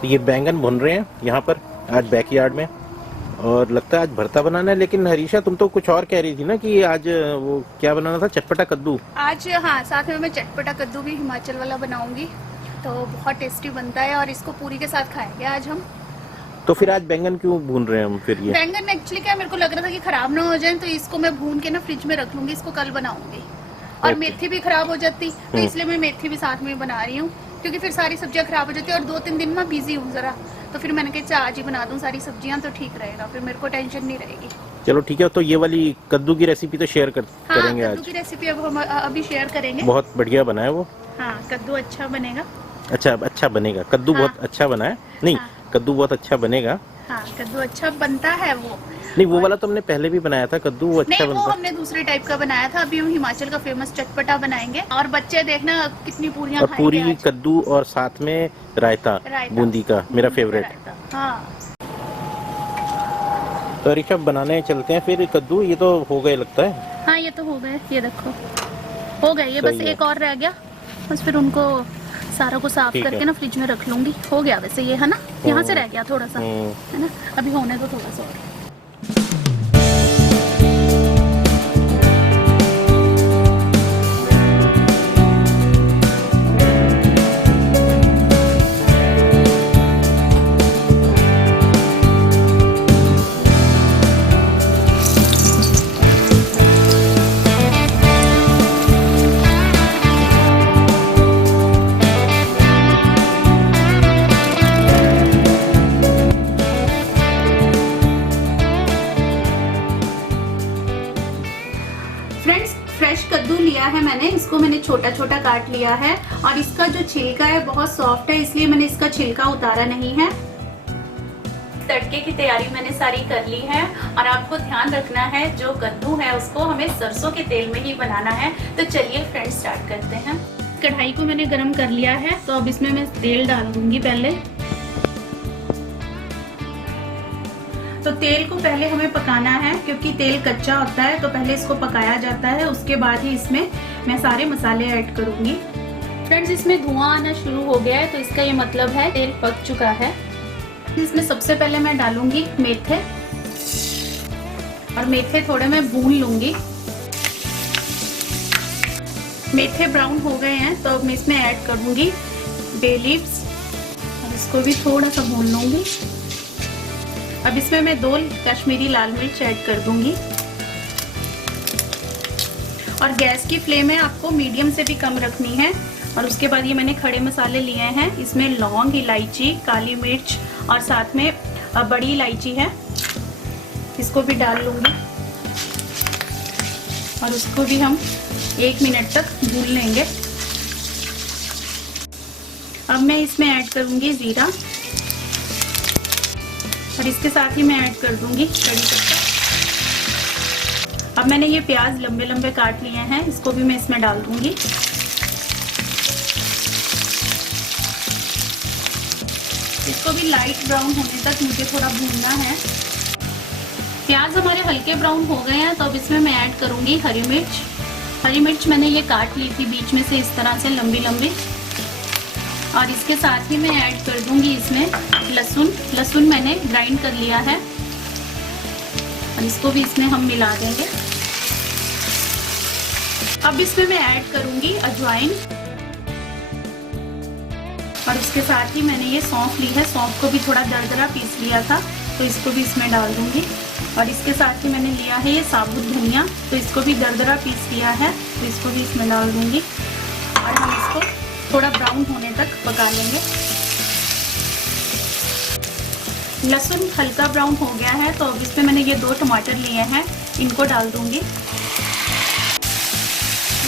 तो ये बैंगन भुन रहे हैं यहाँ पर आज बैकयार्ड में, और लगता है आज भरता बनाना है। लेकिन हरीशा तुम तो कुछ और कह रही थी ना कि आज वो क्या बनाना था, चटपटा कद्दू। आज हाँ, साथ में मैं चटपटा कद्दू भी हिमाचल वाला बनाऊंगी, तो बहुत टेस्टी बनता है और इसको पूरी के साथ खाएंगे आज हम। तो फिर आज बैंगन क्यों भून रहे हैं हम फिर? ये बैंगन एक्चुअली क्या, मेरे को लग रहा था कि खराब ना हो जाए, तो इसको मैं भून के ना फ्रिज में रख लूंगी, इसको कल बनाऊंगी। और मेथी भी खराब हो जाती, तो इसलिए मैं मेथी भी साथ में बना रही हूँ, क्योंकि फिर सारी सब्जियां खराब हो जाती है और 2-3 दिन में बिजी हूँ जरा, तो फिर मैंने कहा आज ही बना दूँ सारी सब्जियां, तो ठीक रहेगा, फिर मेरे को टेंशन नहीं रहेगी। चलो ठीक है, तो ये वाली कद्दू की रेसिपी तो शेयर करेंगे आज। कद्दू की रेसिपी अब हम अभी शेयर करेंगे। बहुत बढ़िया बना है वो। हाँ, कद्दू अच्छा बनेगा। अच्छा बनेगा कद्दू। हाँ, बहुत अच्छा बना है। नहीं हाँ, कद्दू बहुत अच्छा बनेगा। हाँ, कद्दू अच्छा बनता है वो। नहीं वो वाला तो हमने पहले भी बनाया था कद्दू, वो अच्छा नहीं, वो बनता है। हमने दूसरे टाइप का बनाया था। अभी हम हिमाचल का फेमस चटपटा बनाएंगे, और बच्चे देखना कितनी पूरियां और खाएंगे पूरी आज। कद्दू और साथ में रायता बूंदी का, मेरा फेवरेट। हाँ, तो ऋषभ बनाने चलते हैं फिर कद्दू। ये तो हो गए लगता है। हाँ, ये तो हो गए, ये देखो हो गए, ये बस सही है। एक और रह गया, बस फिर उनको सारा को साफ ठीक करके है। ना फ्रिज में रख लूंगी। हो गया वैसे ये, है ना, यहाँ से रह गया थोड़ा सा, है ना, अभी होने दो थोड़ा सा और। फ्रेंड्स, फ्रेश कद्दू लिया है मैंने, इसको मैंने छोटा छोटा काट लिया है, और इसका जो छिलका है बहुत सॉफ्ट है, इसलिए मैंने इसका छिलका उतारा नहीं है। तड़के की तैयारी मैंने सारी कर ली है, और आपको ध्यान रखना है जो कद्दू है उसको हमें सरसों के तेल में ही बनाना है। तो चलिए फ्रेंड्स स्टार्ट करते हैं। कढ़ाई को मैंने गरम कर लिया है, तो अब इसमें मैं तेल डाल दूंगी पहले। तो तेल को पहले हमें पकाना है, क्योंकि तेल कच्चा होता है, तो पहले इसको पकाया जाता है, उसके बाद ही इसमें मैं सारे मसाले ऐड करूंगी। फ्रेंड्स, इसमें धुआं आना शुरू हो गया है, तो इसका ये मतलब है तेल पक चुका है। इसमें सबसे पहले मैं डालूंगी मेथे, और मेथे थोड़े मैं भून लूंगी। मेथे ब्राउन हो गए हैं, तो अब मैं इसमें ऐड करूंगी बे लीव्स, और इसको भी थोड़ा सा भून लूंगी। अब इसमें मैं 2 कश्मीरी लाल मिर्च ऐड कर दूंगी, और गैस की फ्लेम है आपको मीडियम से भी कम रखनी है। और उसके बाद ये मैंने खड़े मसाले लिए हैं, इसमें लौंग, इलायची, काली मिर्च, और साथ में बड़ी इलायची है, इसको भी डाल लूंगी, और उसको भी हम 1 मिनट तक भून लेंगे। अब मैं इसमें ऐड करूंगी जीरा, और इसके साथ ही मैं ऐड कर दूंगी कड़ी पत्ता। अब मैंने ये प्याज लंबे लंबे काट लिए हैं, इसको भी मैं इसमें डाल दूंगी। इसको भी लाइट ब्राउन होने तक मुझे थोड़ा भूनना है। प्याज हमारे हल्के ब्राउन हो गए हैं, तो अब इसमें मैं ऐड करूंगी हरी मिर्च। हरी मिर्च मैंने ये काट ली थी बीच में से इस तरह से लंबी लंबी, और इसके साथ ही मैं ऐड कर दूंगी इसमें लहसुन। लहसुन मैंने ग्राइंड कर लिया है, और इसको भी इसमें हम मिला देंगे। अब इसमें मैं ऐड करूंगी अजवाइन, और इसके साथ ही मैंने ये सौंफ ली है, सौंफ को भी थोड़ा दरदरा पीस लिया था, तो इसको भी इसमें डाल दूंगी। और इसके साथ ही मैंने लिया है ये साबुत धनिया, तो इसको भी दरदरा पीस लिया है, तो इसको भी इसमें डाल दूंगी, और हम इसको थोड़ा ब्राउन होने तक पका लेंगे। लहसुन हल्का ब्राउन हो गया है, तो अब इसमें मैंने ये 2 टमाटर लिए हैं, इनको डाल दूंगी।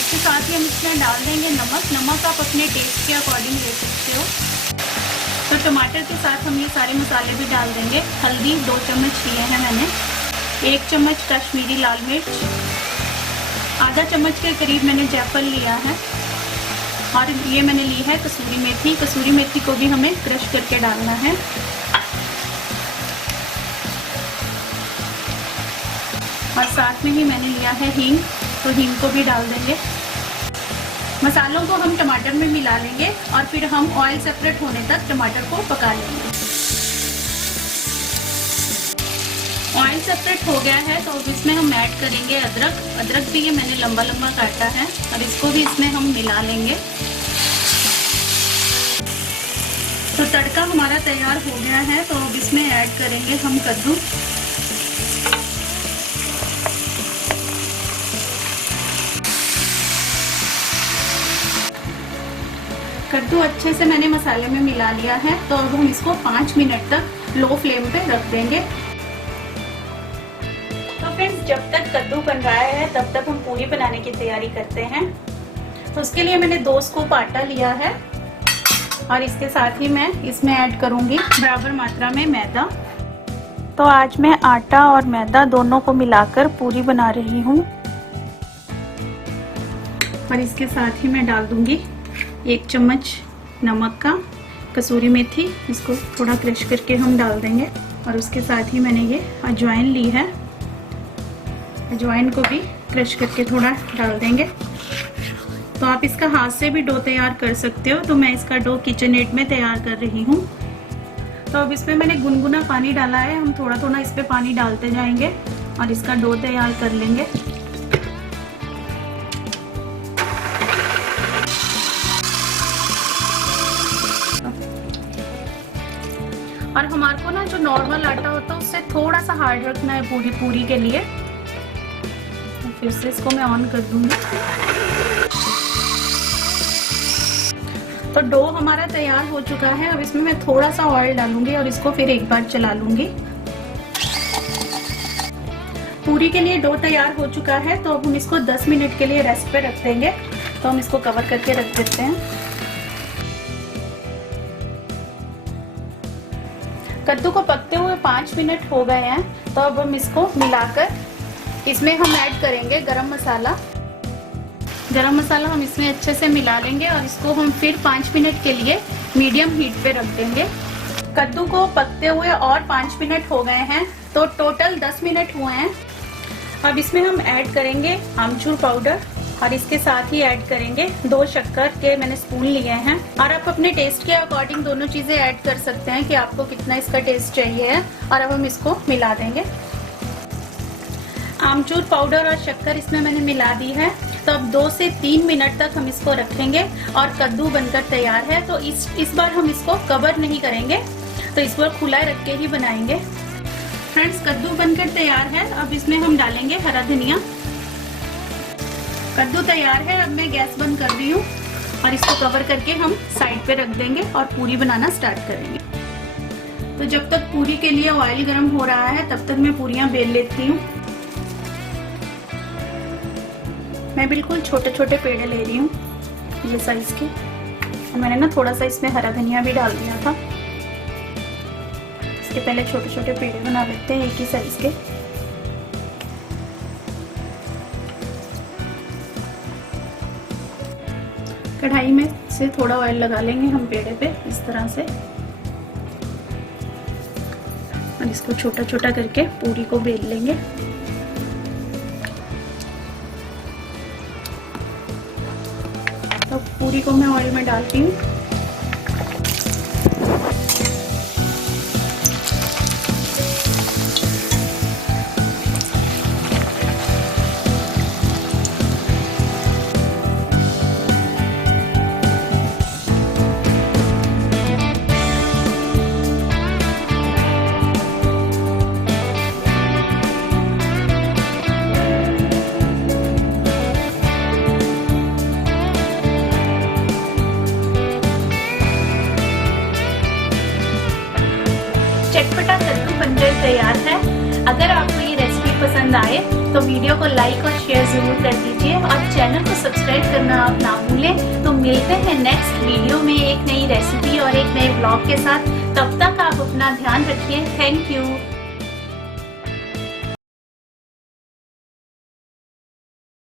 इसके साथ ही हम इसमें डाल देंगे नमक। नमक आप अपने टेस्ट के अकॉर्डिंग ले सकते हो। तो टमाटर के साथ हम ये सारे मसाले भी डाल देंगे। हल्दी 2 चम्मच लिए हैं मैंने, 1 चम्मच कश्मीरी लाल मिर्च, आधा चम्मच के करीब मैंने जायफल लिया है, और ये मैंने ली है कसूरी मेथी। कसूरी मेथी को भी हमें क्रश करके डालना है। और साथ में ही मैंने लिया है हींग, तो हींग को भी डाल देंगे। मसालों को हम टमाटर में मिला लेंगे, और फिर हम ऑयल सेपरेट होने तक टमाटर को पका लेंगे। ऑयल सेपरेट हो गया है तो अब इसमें हम ऐड करेंगे अदरक। अदरक भी ये मैंने लंबा लंबा काटा है और इसको भी इसमें हम मिला लेंगे। तो तड़का हमारा तैयार हो गया है तो अब इसमें ऐड करेंगे हम कद्दू। कद्दू अच्छे से मैंने मसाले में मिला लिया है तो अब हम इसको 5 मिनट तक लो फ्लेम पे रख देंगे। तो फ्रेंड्स, जब तक कद्दू बन रहा है तब तक हम पूरी बनाने की तैयारी करते हैं। तो उसके लिए मैंने 2 स्कूप आटा लिया है और इसके साथ ही मैं इसमें ऐड करूंगी बराबर मात्रा में मैदा। तो आज मैं आटा और मैदा दोनों को मिलाकर पूरी बना रही हूँ। और इसके साथ ही मैं डाल दूंगी 1 चम्मच नमक का, कसूरी मेथी, इसको थोड़ा क्रश करके हम डाल देंगे। और उसके साथ ही मैंने ये अजवाइन ली है, अजवाइन को भी क्रश करके थोड़ा डाल देंगे। तो आप इसका हाथ से भी डो तैयार कर सकते हो, तो मैं इसका डो किचनएड में तैयार कर रही हूँ। तो अब इसमें मैंने गुनगुना पानी डाला है, हम थोड़ा थोड़ा इस पे पानी डालते जाएंगे और इसका डो तैयार कर लेंगे। और हमारे को ना जो नॉर्मल आटा होता है उससे थोड़ा सा हार्ड रखना है पूरी के लिए। फिर से इसको मैं ऑन कर दूंगी। तो डो हमारा तैयार हो चुका है। अब इसमें मैं थोड़ा सा ऑयल डालूंगी और इसको फिर एक बार चला लूंगी। पूरी के लिए डो तैयार हो चुका है तो अब हम इसको 10 मिनट के लिए रेस्ट पे रख देंगे। तो हम इसको कवर करके रख देते हैं। कद्दू को पकते हुए 5 मिनट हो गए हैं तो अब हम इसको मिलाकर इसमें हम ऐड करेंगे गरम मसाला। गरम मसाला हम इसमें अच्छे से मिला लेंगे और इसको हम फिर 5 मिनट के लिए मीडियम हीट पे रख देंगे। कद्दू को पकते हुए और 5 मिनट हो गए हैं तो टोटल 10 मिनट हुए हैं। अब इसमें हम ऐड करेंगे आमचूर पाउडर और इसके साथ ही ऐड करेंगे 2 शक्कर के मैंने स्पून लिए हैं। और आप अपने टेस्ट के अकॉर्डिंग दोनों चीजें ऐड कर सकते हैं कि आपको कितना इसका टेस्ट चाहिए है। और अब हम इसको मिला देंगे। आमचूर पाउडर और शक्कर इसमें मैंने मिला दी है। तो अब 2 से 3 मिनट तक हम इसको रखेंगे और कद्दू बनकर तैयार है। तो इस बार हम इसको कवर नहीं करेंगे, तो इस बार खुला रख के ही बनाएंगे। फ्रेंड्स, कद्दू बनकर तैयार है। अब इसमें हम डालेंगे हरा धनिया। कद्दू तैयार है। अब मैं गैस बंद कर रही हूँ और इसको कवर करके हम साइड पे रख देंगे और पूरी बनाना स्टार्ट करेंगे। तो जब तक पूरी के लिए ऑयल गर्म हो रहा है तब तक मैं पूरियां बेल लेती हूँ। मैं बिल्कुल छोटे छोटे पेड़े ले रही हूँ, ये साइज के। मैंने ना थोड़ा सा इसमें हरा धनिया भी डाल दिया था। इसके पहले छोटे छोटे पेड़े बना लेते हैं एक ही साइज के। कढ़ाई में से थोड़ा ऑयल लगा लेंगे हम पेड़े पे इस तरह से और इसको छोटा छोटा करके पूरी को बेल लेंगे। तो पूरी को मैं ऑयल में डालती हूँ। चटपटा कद्दू बनकर तैयार है। अगर आपको ये रेसिपी पसंद आए तो वीडियो को लाइक और शेयर जरूर कर दीजिए और चैनल को सब्सक्राइब करना आप ना भूलें। तो मिलते हैं नेक्स्ट वीडियो में एक नई रेसिपी और एक नए ब्लॉग के साथ। तब तक आप अपना ध्यान रखिए। Thank you.